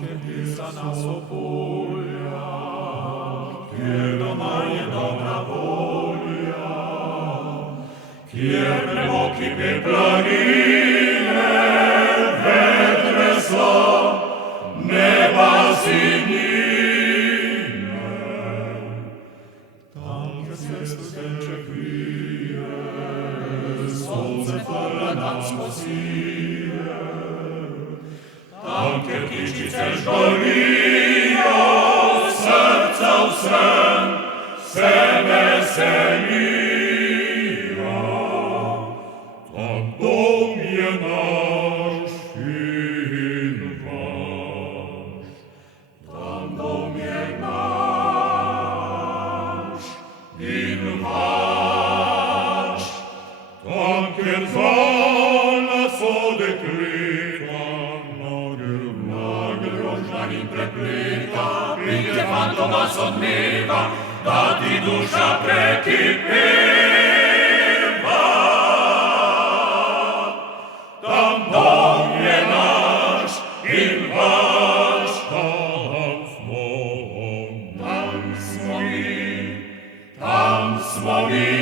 Kiedy za nas opulja, kiedy maje dobra volja, kiedy oki pe planine, vedre sa, neba sinine. Tam, gdzie srce krije, słońce fala nas posije, tam, gdzie ptičice žgolija, srca v sen se veselija. Tam dom je naš in vaš, tam dom je naš in vaš, tam, kjer zvona so dekleta, in prepleta, pride fantoma s odmeva, da ti duša prekipeva. Tam dom je naš in vaš, tam smo mi, tam smo mi.